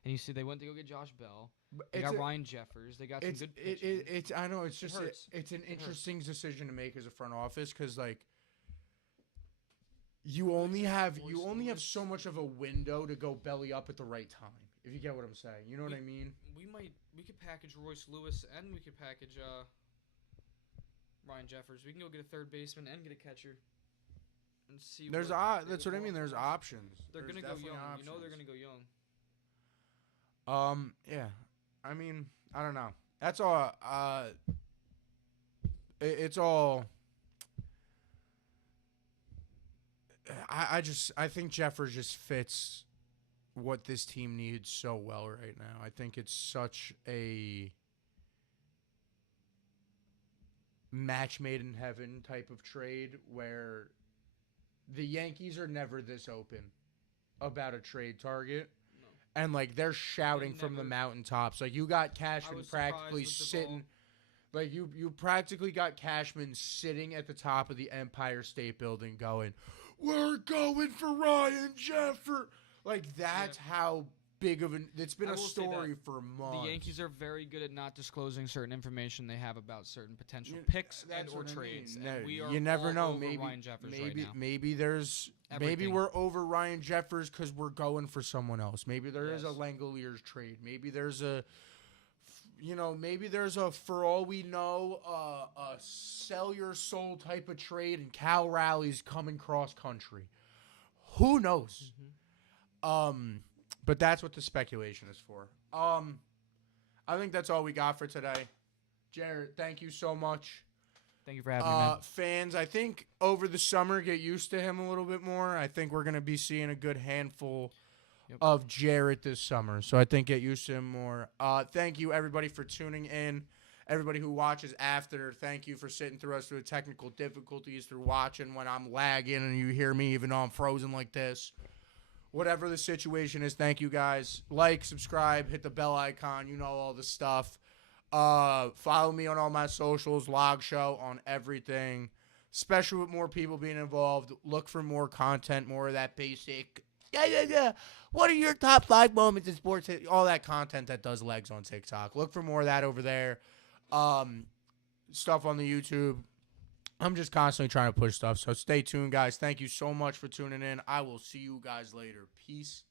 and you see they went to go get Josh Bell. They got Ryan Jeffers. They got some good pitching. I know it's just hurts. It's an interesting decision to make as a front office because like you only have so much of a window to go belly up at the right time. If you get what I'm saying, you know what I mean. We could package Royce Lewis and we could package Ryan Jeffers. We can go get a third baseman and get a catcher. And see. That's what I mean. There's options. They're gonna go young. Options. You know they're gonna go young. Yeah. I mean, I don't know. That's all. It's all. I think Jeffers just fits what this team needs so well right now. I think it's such a match made in heaven type of trade where the Yankees are never this open about a trade target. No. And like they're shouting from the mountaintops. Like you got Cashman practically sitting like you practically got Cashman sitting at the top of the Empire State Building going, "We're going for Ryan Jeffers." Like that's how big of an it's been a story for months. The Yankees are very good at not disclosing certain information they have about certain potential picks and or trades. I mean. And we are you never all know. over Maybe Ryan Jeffers right now. Maybe we're over Ryan Jeffers because we're going for someone else. Maybe there is a Langoliers trade. Maybe there's a for all we know, a sell your soul type of trade, and Cal Rowley's coming cross country. Who knows? But that's what the speculation is for. I think that's all we got for today. Jared, thank you so much. Thank you for having me, man. Fans, I think over the summer, get used to him a little bit more. I think we're going to be seeing a good handful of Jarrett this summer. So I think get used to him more. Thank you, everybody, for tuning in. Everybody who watches after, thank you for sitting through us through the technical difficulties, through watching when I'm lagging and you hear me even though I'm frozen like this. Whatever the situation is, thank you guys. Like, subscribe, hit the bell icon. You know all the stuff. Follow me on all my socials, Log Show on everything. Especially with more people being involved. Look for more content, more of that basic. What are your top 5 moments in sports? All that content that does legs on TikTok. Look for more of that over there. Stuff on the YouTube. I'm just constantly trying to push stuff. So stay tuned, guys. Thank you so much for tuning in. I will see you guys later. Peace